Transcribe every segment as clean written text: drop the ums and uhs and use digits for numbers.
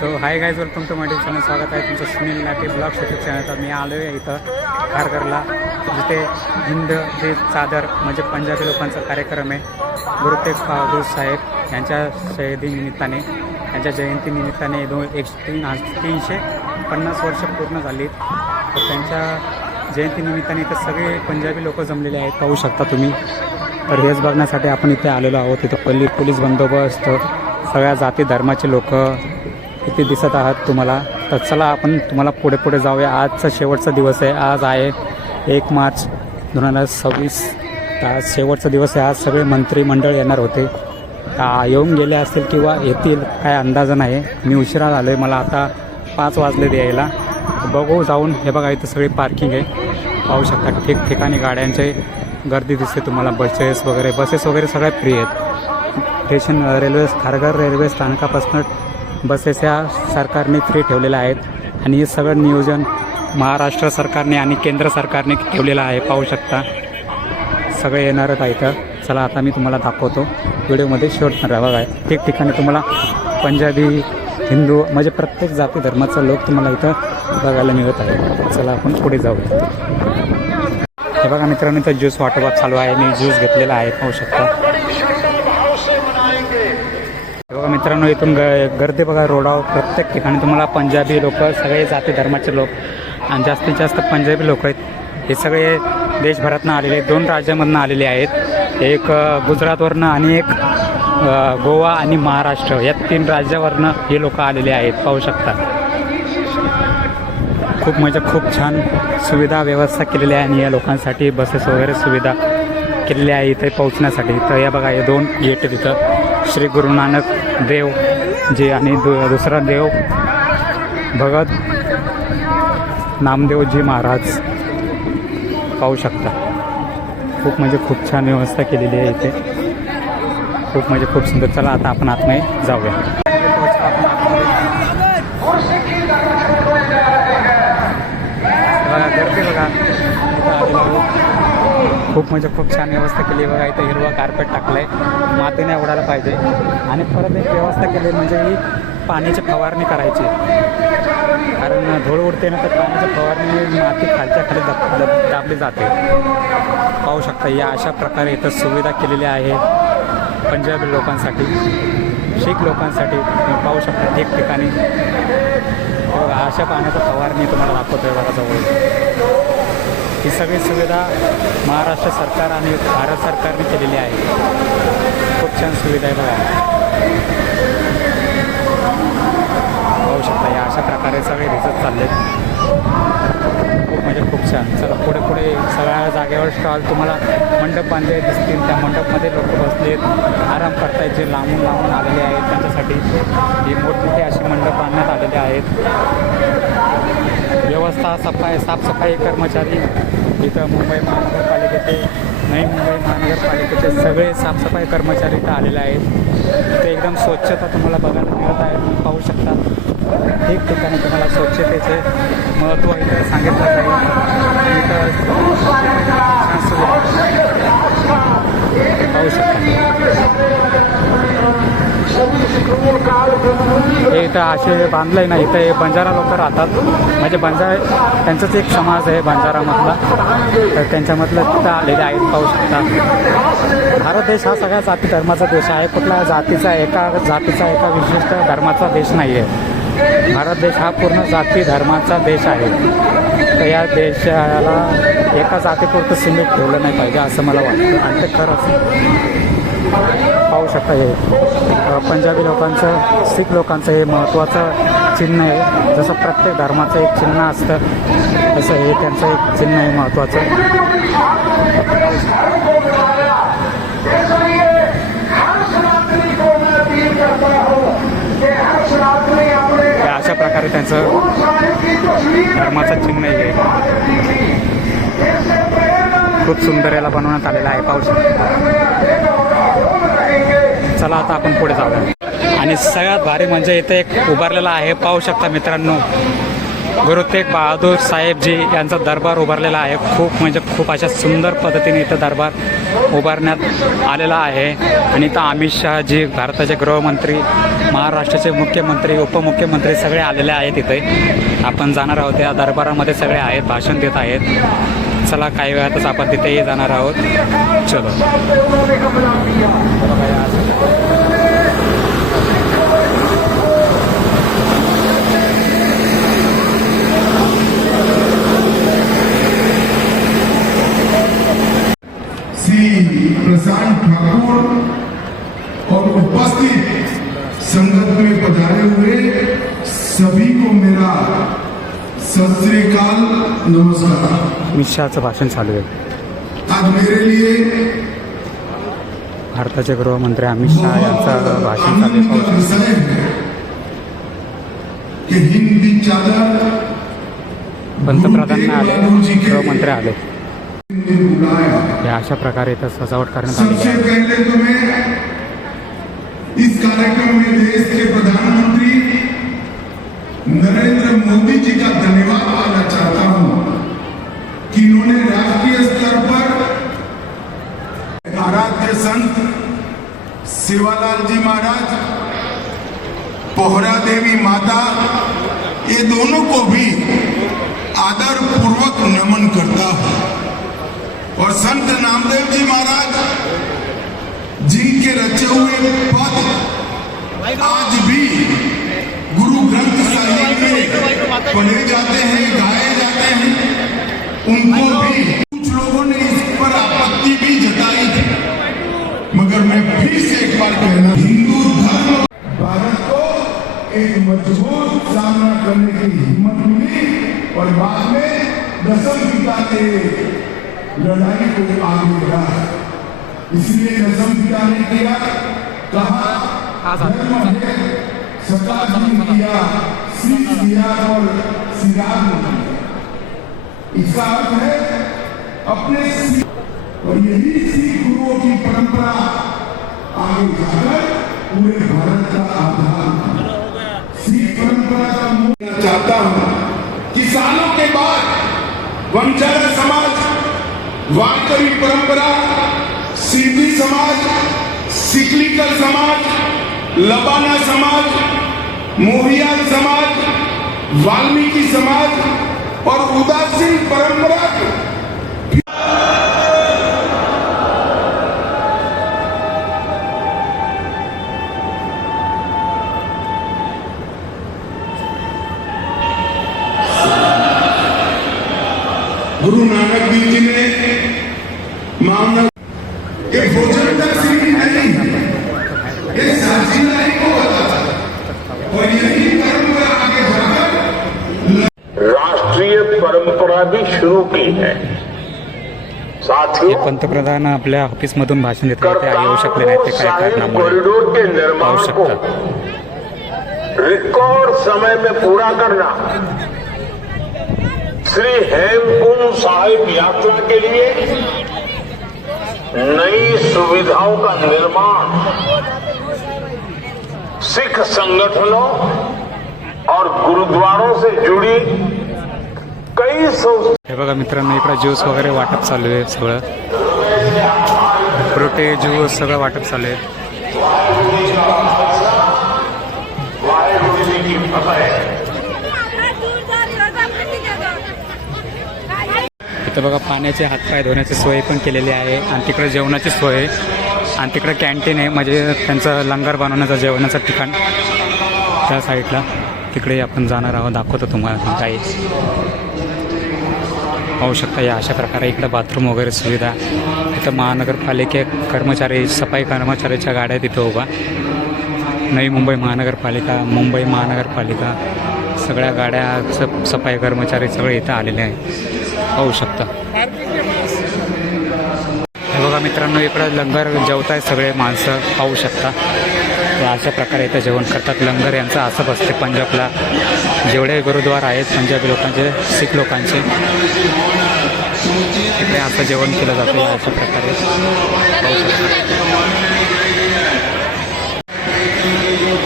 So hi guys, welcome to my YouTube channel. स्वागत आहे तुमचं सुनील लाटे ब्लॉग्स यूट्यूब चॅनलचा. मी आलो आहे इथं खारघरला, जिथे हिंद ही चादर म्हणजे पंजाबी लोकांचा कार्यक्रम आहे. गुरु तेग बहादूर साहेब यांच्या शहीदीनिमित्ताने, यांच्या जयंतीनिमित्ताने 350 वर्ष पूर्ण झाली. तर त्यांच्या जयंतीनिमित्ताने इथं सगळे पंजाबी लोक जमलेले आहेत, पाहू शकता तुम्ही. तर हेच बघण्यासाठी आपण इथे आलेलो आहोत. इथं पोलीस बंदोबस्त, सगळ्या जाती धर्माचे लोक इथे दिसत आहात तुम्हाला. तर चला आपण तुम्हाला पुढे जाऊया. आजचा शेवटचा दिवस आहे. आज आहे 1 मार्च 2026. आज शेवटचा दिवस आहे. आज सगळे मंत्रिमंडळ येणार होते, येऊन गेले असतील किंवा येतील, काय अंदाजा नाही. मी उशिरा झालो आहे, मला आता 5 वाजले यायला. बघू जाऊन. हे बघा इथं सगळी पार्किंग आहे, पाहू शकता. ठिकठिकाणी गाड्यांचे गर्दी दिसते तुम्हाला. बसेस वगैरे सगळ्या फ्री आहेत. स्टेशन खारघर रेल्वे स्थानकापासून बसेस या सरकारने फ्री ठेवलेल्या आहेत. आणि हे सगळं नियोजन महाराष्ट्र सरकारने आणि केंद्र सरकारने ठेवलेलं आहे, पाहू शकता. सगळे येणारच आहे इथं. चला आता मी तुम्हाला दाखवतो व्हिडिओमध्ये. शेवटणार आहे बघा. ठिकठिकाणी तुम्हाला पंजाबी, हिंदू म्हणजे प्रत्येक जाती धर्माचा लोक तुम्हाला इथं बघायला मिळत आहे. चला आपण पुढे जाऊया. हे बघा मित्रांनो, इथं ज्यूस वाटप चालू आहे. मी ज्यूस घेतलेला आहे, पाहू शकता. बघा मित्रांनो, इथून गर्दी बघा रोडावर. प्रत्येक ठिकाणी तुम्हाला पंजाबी लोक, सगळे जाती धर्माचे लोक आणि जास्तीत जास्त पंजाबी लोक आहेत. हे सगळे देशभरातनं आलेले आहेत. 2 राज्यामधनं आलेले आहेत. एक गुजरातवरनं आणि एक गोवा आणि महाराष्ट्र, या 3 राज्यावरनं हे लोक आलेले आहेत, पाहू शकता. खूप छान सुविधा व्यवस्था केलेली आहे. आणि या लोकांसाठी बसेस वगैरे सुविधा केलेली आहे इथे पोहोचण्यासाठी. तर या बघा, हे 2 गेट तिथं. श्री गुरु नानक देव जी आणि दुसरा देव भगत नामदेवजी महाराज, पाहू शकता. खूप छान व्यवस्था केलेली आहे इथे. खूप सुंदर. चला आता आपण आतमध्ये जाऊया. बघा गर्दी बघा. खूप छान व्यवस्था केली बघा. इथं हिरवा कार्पेट टाकलंय, माती नाही उडायला पाहिजे. आणि परत एक व्यवस्था केली म्हणजे ही पाण्याची फवारणी करायची, कारण धूळ उडते ना, तर पाण्याची फवारणी माती खालच्या खाली दाबली जाते, पाहू शकता. या अशा प्रकारे इथं सुविधा केलेली आहे पंजाबी लोकांसाठी, शीख लोकांसाठी, पाहू शकता. ठिकठिकाणी अशा पाण्याचा फवारणी तुम्हाला दाखवतोय बघा जवळ. ही सगळी सुविधा महाराष्ट्र सरकार आणि भारत सरकारने केलेली आहे. खूप छान सुविधा आहे बघा, पाहू शकता. या अशा प्रकारे सगळे दिसत चाललेत. खूप छान. चला पुढे सगळ्या जागेवर स्टॉल तुम्हाला मंडप बांधले दिसतील. त्या मंडपमध्ये लोक बसलेत, आराम करतायत. जे लांबून आलेले आहेत त्यांच्यासाठी ही मोठमोठे असे मंडप बांधण्यात आलेले आहेत. व्यवस्था, साफसफाई कर्मचारी इथं मुंबई महानगरपालिकेचे, नवी मुंबई महानगरपालिकेचे सगळे साफसफाई कर्मचारी इथं आलेले आहेत. ते एकदम स्वच्छता तुम्हाला बघायला मिळत आहे, पाहू शकता. ठिकठिकाणी तुम्हाला स्वच्छतेचे महत्त्व इथं सांगितलं जाईल. इथं छान सुविधा पाहू शकता. हे इथं असे बांधलं आहे ना, इथं हे बंजारा लोक राहतात. म्हणजे त्यांचाच एक समाज आहे बंजारामधला, तर त्यांच्यामधलं तिथं आलेले आहेत, पाहू शकता. भारत देश हा सगळ्या जाती धर्माचा देश आहे. कुठल्या एका जातीचा एका विशिष्ट धर्माचा देश नाही आहे. भारत देश हा पूर्ण जाती धर्माचा देश आहे. तर या देशाला एका जातीपुरतं सीमित ठेवलं नाही पाहिजे, असं मला वाटतं. आणि ते खरंच पाहू शकता. हे पंजाबी लोकांचं, शीख लोकांचं हे महत्त्वाचं चिन्ह आहे. जसं प्रत्येक धर्माचं एक चिन्ह असतं, तसं हे त्यांचं एक चिन्ह आहे महत्त्वाचं. अशा प्रकारे त्यांचं धर्माचं चिन्ह आहे. खूप सुंदर याला बनवण्यात आलेलं आहे, पाहू शकता. चला आता आपण पुढे जाऊया. आणि सगळ्यात भारी म्हणजे इथे एक उभारलेला आहे, पाहू शकता मित्रांनो. गुरु तेग बहादूर साहेबजी यांचा दरबार उभारलेला आहे. खूप म्हणजे खूप अशा सुंदर पद्धतीने इथं दरबार उभारण्यात आलेला आहे. आणि इथं अमित शहाजी, भारताचे गृहमंत्री, महाराष्ट्राचे मुख्यमंत्री, उपमुख्यमंत्री सगळे आलेले आहेत. इथे आपण जाणार आहोत. या दरबारामध्ये सगळे आहेत, भाषण देत आहेत. चला काही वेळातच आपण तिथेही जाणार आहोत. चलो. प्रशांत ठाकुर और उपस्थित संगत में पधारे हुए सभी को मेरा सत श्री अकाल, नमस्कार. अमित शहाचं भाषण चालू आहे. आज मेरे लिए भारताचे गृहमंत्री अमित शहा यांचं भाषण चालू आहे. विषय है कि हिंदी चादर पंतप्रधान आले, गृहमंत्री आले. बुलाया. या अशा प्रकारे इथं सजावट करण्यात आली सबसे आहे. पहले तो मैं इस कार्यक्रम में देश के प्रधानमंत्री नरेंद्र मोदी जी का धन्यवाद करना चाहता हूं कि इन्होंने राष्ट्रीय स्तर पर आराध्य संत सेवालाल जी महाराज, पोहरा देवी माता, ये दोनों को भी आदर पूर्वक नमन करता हूं. और संत नामदेव जी महाराज, जिनके रचे हुए पद आज भी गुरु ग्रंथ साहिब में पढ़े जाते हैं, गाए जाते हैं, उनको भी कुछ लोगों ने इस पर आपत्ति भी जताई थी. मगर मैं फिर से एक बार कहना, हिंदू धर्म भारत को एक मजबूत सामना करने की हिम्मत मिली और बाद में दसम पिता के लड़ाई को आगे बढ़ा. इसलिए दसम पिता ने किया, कहा धर्म है, सताजी ने किया, शीश दिया और सिराज ने किया. इसका अर्थ है अपने और यही सिख गुरुओं की परंपरा आगे जाकर पूरे भारत का आधार. सिख परंपरा का मूल चाहता हूं कि सालों के बाद वंजारा समाज, वारकरी परंपरा, सिंधी समाज, सिकलीकल समाज, लबाना समाज, मोहियाल समाज, वाल्मीकि समाज और उदासीन परंपरा गुरु नानक देव जी ने मानव ये भोजन तक सीमित नहीं है, ये साझीदारी को बताता और यही परंपरा आगे जाकर राष्ट्रीय परंपरा भी शुरू की है. हे पंतप्रधान आपल्या ऑफिसमधून भाषण देत आहेत. ते येऊ शकले नाही. ते काय कारणामुळे कॉरिडोर के निर्माण को रिकॉर्ड समय में पूरा करना, श्री हेमकुंड साहिब यात्रा के लिए नई सुविधाओं का निर्माण, सिख संगठनों और गुरुद्वारों से जुड़ी कई संस्था. हे बघा मित्रांनो, इकडे ज्यूस वगैरे वाटप चालू आहे. सगळं फ्रुटे ज्यूस सगळं वाटप चालू आहे. इथं बघा पाण्याचे हातपाय धुण्याची सोय पण केलेली आहे. आणि तिकडे जेवणाची सोय आहे. आणि तिकडे कॅन्टीन आहे, म्हणजे त्यांचं लंगर बनवण्याचं जेवणाचं ठिकाण त्या साईडला. तिकडे आपण जाणार आहोत, दाखवतो तुम्हाला काही. पाहू शकता या अशा प्रकारे इकडे बाथरूम वगैरे सुविधा. इथं महानगरपालिके कर्मचारी, सफाई कर्मचाऱ्याच्या गाड्या तिथं उभा. नवी मुंबई महानगरपालिका, मुंबई महानगरपालिका सगळ्या गाड्या, सफाई कर्मचारी सगळे इथं आलेले आहेत. पाहू शकता. हे बघा मित्रांनो, इकडं लंगर जेवतायत सगळे माणसं. पाहू शकता अशा प्रकारे इथं जेवण करतात. लंगर यांचं असं बसते पंजाबला. जेवढे गुरुद्वार आहेत पंजाबी लोकांचे, शीख लोकांचे, इकडे असं जेवण केलं जातं अशा प्रकारे.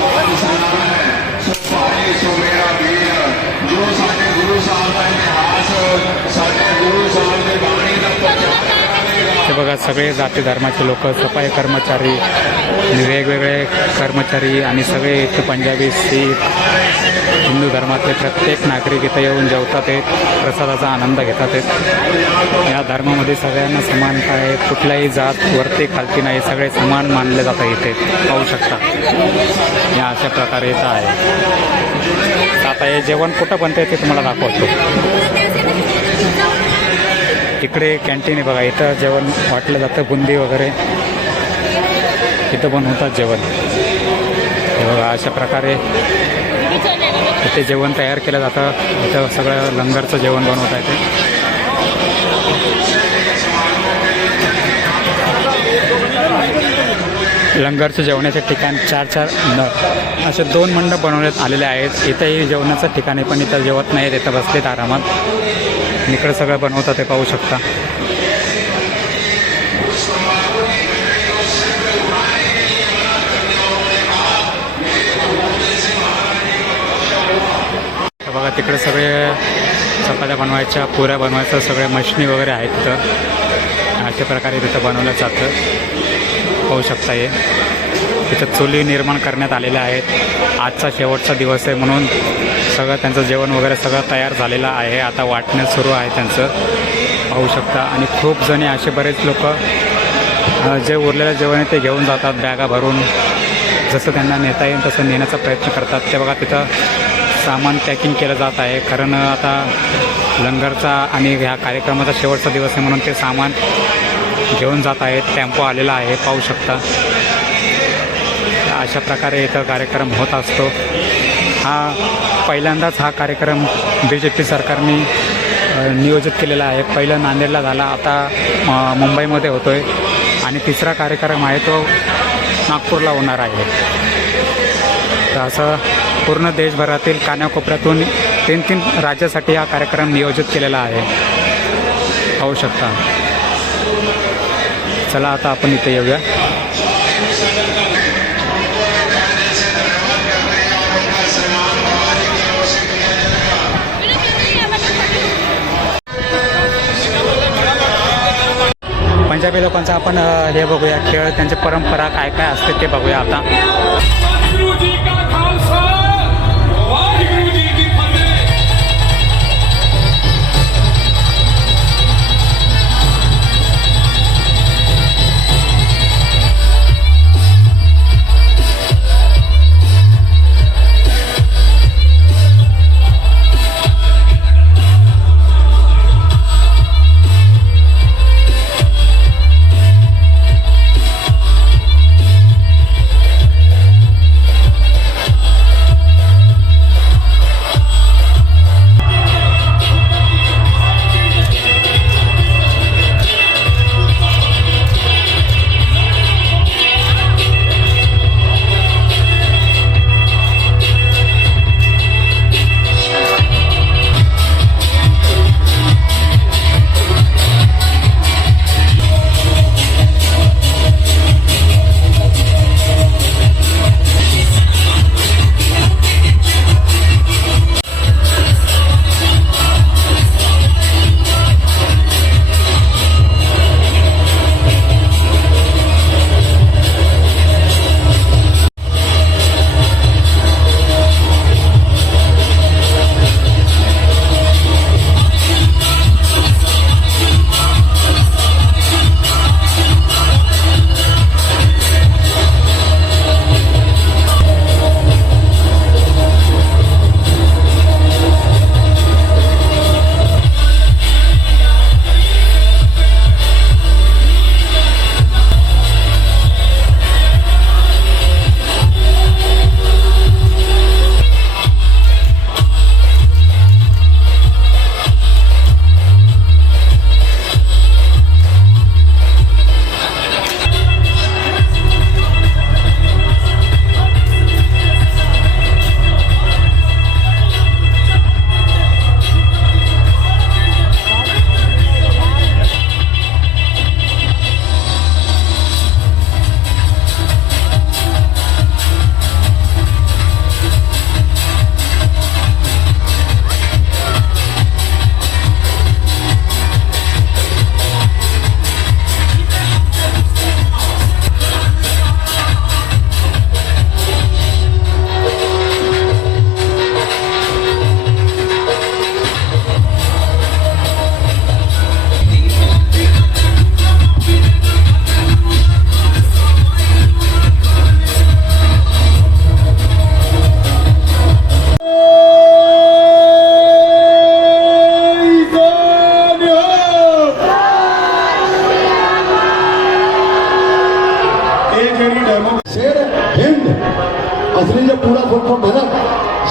पाहू शकता. जो सारे बघा सगळे जाती धर्माचे लोक, सफाई कर्मचारी, वेगवेगळे कर्मचारी आणि सगळे इथे पंजाबी, शीख, हिंदू धर्मातले प्रत्येक नागरिक इथं येऊन जेवतात आहेत, प्रसादाचा आनंद घेतात आहेत. या धर्मामध्ये सगळ्यांना समानता आहे, कुठल्याही जात वरती खालती नाही, सगळे समान मानले जातात इथे. पाहू शकता या अशा प्रकारे इथं आहे. आता हे जेवण कुठं बनतं ते तुम्हाला दाखवतो. इकडे कॅन्टीन आहे बघा, इथं जेवण वाटलं जातं, बुंदी वगैरे इथं बनवतात जेवण. हे बघा अशा प्रकारे इथे जेवण तयार केलं जातं. इथं सगळं लंगरचं जेवण बनवता येते. लंगरचं जेवणाचे ठिकाण 4-4 असे 2 मंडप बनवण्यात आलेले आहेत. इथंही जेवणाचं ठिकाण आहे, पण इथं जेवत नाहीत, इथं बसलेत आरामात. इकडं सगळं बनवतात ते पाहू शकता. बघा तिकडे सगळे चपात्या बनवायच्या, पुऱ्या बनवायच्या, सगळे मशनी वगैरे आहेत तिथं. अशा प्रकारे तिथं बनवलं जातं. पाहू शकता हे तिथं चुली निर्माण करण्यात आलेल्या आहेत. आजचा शेवटचा दिवस आहे म्हणून सगळं त्यांचं जेवण वगैरे सगळं तयार झालेलं आहे. आता वाटणं सुरू आहे त्यांचं, पाहू शकता. आणि खूप जणे असे बरेच लोक जे उरलेलं जेवण आहे ते घेऊन जातात बॅगा भरून. जसं त्यांना नेता येईल तसं नेण्याचा प्रयत्न करतात. ते बघा तिथं सामान पॅकिंग केलं जात आहे, कारण आता लंगरचा आणि ह्या कार्यक्रमाचा शेवटचा दिवस आहे म्हणून ते सामान घेऊन जात आहेत. टेम्पो आलेला आहे, पाहू शकता. अशा प्रकारे इथं कार्यक्रम होत असतो. पहिल्यांदाच हा कार्यक्रम BJP सरकारने नियोजित केलेला आहे. पहिलं नांदेडला झाला, आता मुंबईमध्ये होतो आहे आणि तिसरा कार्यक्रम आहे तो नागपूरला होणार आहे. तर असं पूर्ण देशभरातील कानाकोपऱ्यातून 3 राज्यासाठी हा कार्यक्रम नियोजित केलेला आहे, पाहू शकता. चला आता आपण इथे येऊया. पंजाबी लोकांचा आपण हे बघूया खेळ, त्यांची परंपरा काय काय असते ते बघूया आता.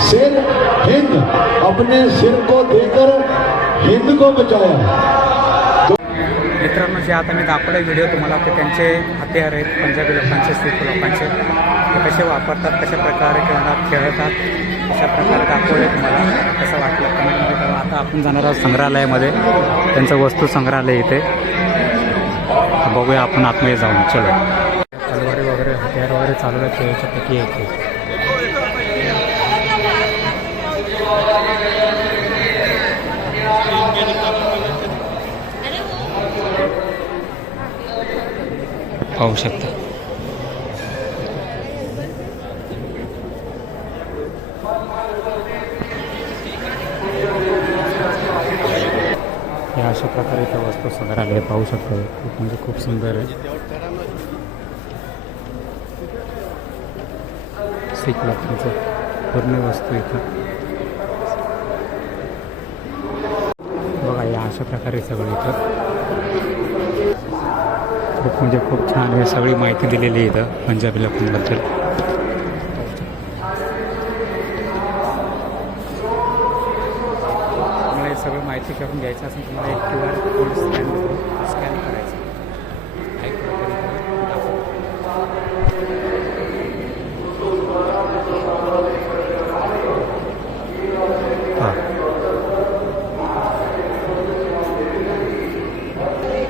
सिर हिंद, अपने सिर को देकर हिंद को बचाया। मित्रांनो, जे आता मी दाखवले व्हिडिओ तुम्हाला ते त्यांचे हत्यार आहेत, पंजाबी लोकांचे, शीख लोकांचे, ते कसे वापरतात, कशा प्रकारे खेळतात, अशा प्रकारे दाखवले तुम्हाला. कसं वाटलं कमेंटमध्ये कळवा. आता आपण जाणार आहोत संग्रहालयामध्ये, त्यांचं वस्तू संग्रहालय इथे. बघूया आपण आतमध्ये जाऊन. चलो. तलवारी वगैरे हत्यार वगैरे चालू आहे, खेळाच्यापैकी येते. पाहू शकता. या अशा प्रकारे इथं वस्तू संग्रहालय पाहू शकतो. खूप म्हणजे खूप सुंदर आहे. शीख लोकांचं पूर्ण वस्तू इथं बघा. या अशा प्रकारे सगळं इथं खूप म्हणजे खूप छान आहे. सगळी माहिती दिलेली आहे इथं पंजाबी लोकांबद्दल. तुम्हाला हे सगळं माहिती करून घ्यायचं असेल तुम्हाला एक QR कोड स्कॅन करायचं.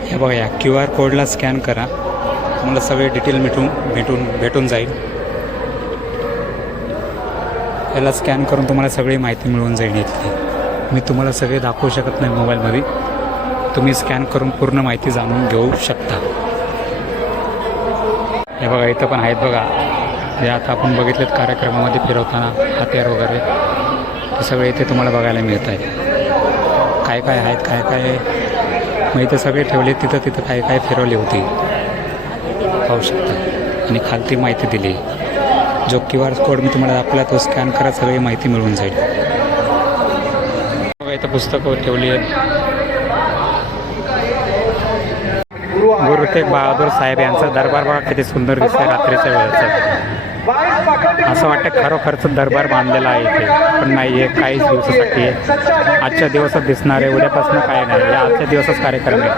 हे बघा, या QR कोडला स्कॅन करा. तुम्हाला सगळे डिटेल भेटून जाईल. याला स्कॅन करून तुम्हाला सगळी माहिती मिळून जाईल इथली. मी तुम्हाला सगळे दाखवू शकत नाही मोबाईलमध्ये. तुम्ही स्कॅन करून पूर्ण माहिती जाणून घेऊ शकता. हे बघा, इथं पण आहेत बघा. हे आता आपण बघितलेत कार्यक्रमामध्ये फिरवताना हत्यार वगैरे, ते सगळे इथे तुम्हाला बघायला मिळत आहे. काय काय आहेत, काय काय मग इथं सगळे ठेवले. तिथं काय काय फिरवली होती पाहू शकता. आणि खालती माहिती दिली. जो QR कोड मी तुम्हाला दाखवला तो स्कॅन करा, सगळी माहिती मिळून जाईल. इथं पुस्तकं ठेवली आहेत. गुरु तेग बहादूर साहेब यांचा दरबार बघा किती सुंदर दिसतंय रात्रीच्या वेळेचं. असं वाटतं खरोखरचं दरबार बांधलेला आहे इथे, पण नाही आहे. काहीच दिवसासाठी आहे. आजच्या दिवसच दिसणार आहे, उद्यापासून काय नाही. या आजच्या दिवसच कार्यक्रम आहे.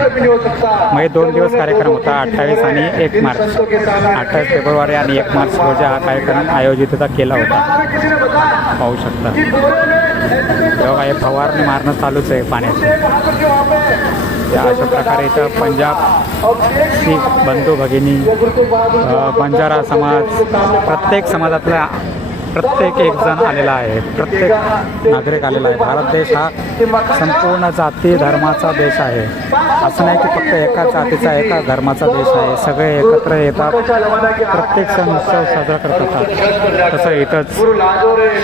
मग हे 2 दिवस कार्यक्रम होता, 28 आणि 1 मार्च. 28 फेब्रुवारी आणि 1 मार्च रोजी हा कार्यक्रम आयोजित केला होता. पाहू शकता. तेव्हा हे फवारणी मारणं चालूच आहे पाण्याची. या अशा प्रकारे इथं पंजाब शीख बंधू भगिनी, बंजारा समाज, प्रत्येक समाजातला प्रत्येक एक जण आलेला आहे. प्रत्येक नागरिक आलेला आहे. भारत देश हा संपूर्ण जाती धर्माचा देश आहे. असं नाही की फक्त एका जातीचा एका धर्माचा देश आहे. सगळे एकत्र येतात, प्रत्येक सण उत्सव साजरा करतात. तसं इथंच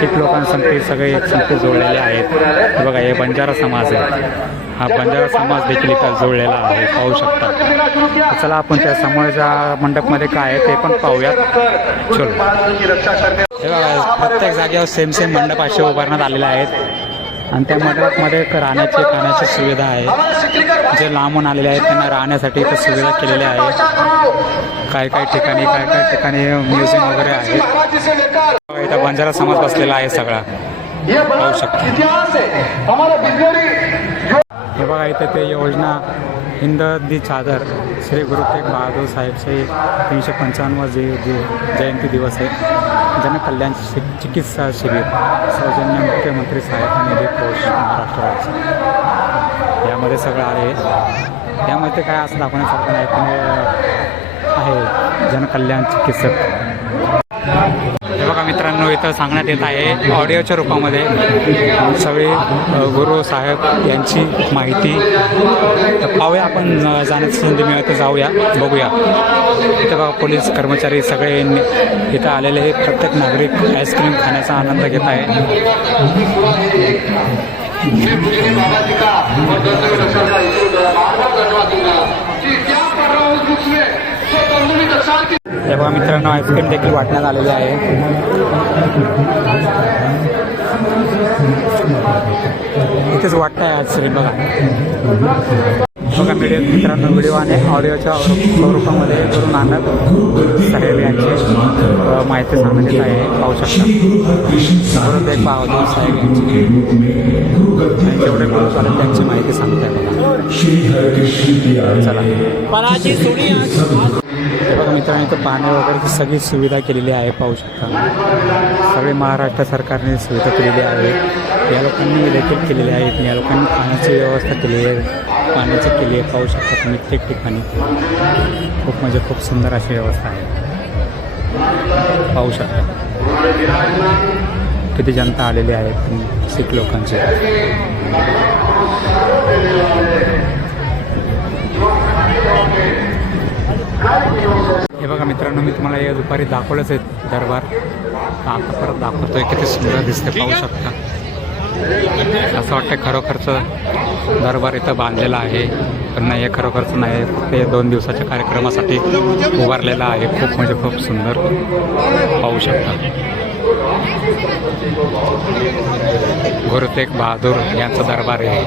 शीख लोकांसाठी सगळे एक संगती जोडलेले आहेत. बघा, हे बंजारा समाज आहे. हा बंजारा समाज देखील इथं जोडलेला आहे, पाहू शकता. चला आपण त्या समोरच्या मंडपमध्ये काय आहे ते पण पाहूयात. चलो. हे बघा, प्रत्येक जागेवर सेम मंडप असे उभारण्यात आलेले आहेत. आणि त्या मंडपामध्ये राहण्याची खाण्याची सुविधा आहे. जे लांबून आलेले आहेत त्यांना राहण्यासाठी इथं सुविधा केलेल्या आहे. काय ठिकाणी म्युझियम वगैरे आहे. इथं बंजारा समाज बसलेला आहे सगळा, पाहू शकता. हे बघा, इथे ते योजना हिंद दी चादर श्री गुरु तेग बहादूर साहेबचे 355 जयंती दिवस आहे. जनकल्याण चिकित्सा शिबिर सौजन्य मुख्यमंत्री सहायता निधी कोष महाराष्ट्र राज्य. यामध्ये सगळं आहे. यामध्ये ते काय असं दाखवण्यासारखं नाही, पण आहे जनकल्याण चिकित्सक. हे बघा मित्रांनो, इथं सांगण्यात येत आहे ऑडिओच्या रूपामध्ये सगळे गुरु साहेब यांची माहिती. तर पाहूया आपण, जाण्याची संधी मिळत तर जाऊया, बघूया. इथं बघा पोलीस कर्मचारी सगळे इथं आलेले हे प्रत्येक नागरिक आईस्क्रीम खाण्याचा आनंद घेत आहे. हे बघा मित्रांनो, आईस्क्रीम देखील वाटण्यात आलेले आहे. इथेच वाटत आहे आईस्क्रीम. बघा एका मित्रांनो व्हिडिओ आणि ऑडिओच्या स्वरूपामध्ये गुरु नानक साहेब यांची माहिती सांगण्यात आहे. पाहू शकता गुरु तेग बहादूर साहेब यांची जेवढे गुरु चालत त्यांची माहिती सांगते आहे बघा. चला हे बघा मित्रांनो, इथं पाणी वगैरेची सगळी सुविधा केलेली आहे. पाहू शकता सगळे महाराष्ट्र सरकारने सुविधा केलेली आहे. या लोकांनी देखील केलेली आहेत. या लोकांनी पाण्याची व्यवस्था केली आहे, पाण्याची केली आहे. पाहू शकता तुम्ही ठिकठिकाणी खूप म्हणजे खूप सुंदर अशी व्यवस्था आहे. पाहू शकता किती जनता आलेली आहे शीख लोकांची. हे बघा मित्रांनो, मी तुम्हाला या दुपारी दाखवलंच आहे दरबार, आता परत दाखवतोय. किती सुंदर दिसते पाहू शकता. असं वाटतं खरोखरचं दरबार इथं बांधलेलं आहे, पण नाही, हे खरोखरचं नाही. ते 2 दिवसाच्या कार्यक्रमासाठी उभारलेलं आहे. खूप म्हणजे खूप सुंदर पाहू शकता. गुरु तेग बहादूर यांचा दरबार आहे.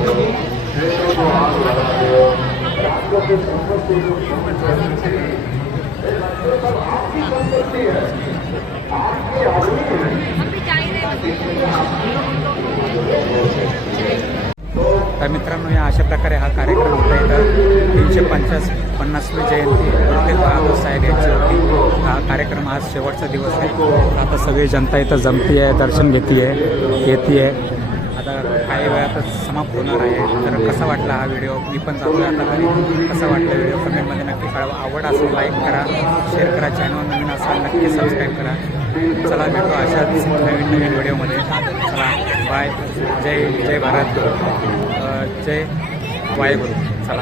तर मित्रांनो, या अशा प्रकारे हा कार्यक्रम होता. इथं 350वी जयंती गुरु तेग बहादूर साहेब यांची होती. हा कार्यक्रम आज शेवटचा दिवस आहे. आता सगळी जनता इथं जमती आहे, दर्शन घेते आहे. आता काही वेळातच समाप्त होणार आहे. तर कसा वाटला हा व्हिडिओ, मी पण जातो आता घरी. कसा वाटला व्हिडिओ कमेंटमध्ये नक्की कळवा. आवड असेल लाईक करा, शेअर करा, चॅनल नवीन असेल नक्की सबस्क्राईब करा. चला भेटू अशाच नवीन व्हिडिओमध्ये. चला बाय. जय भारत, जय वाहेगुरु. चला.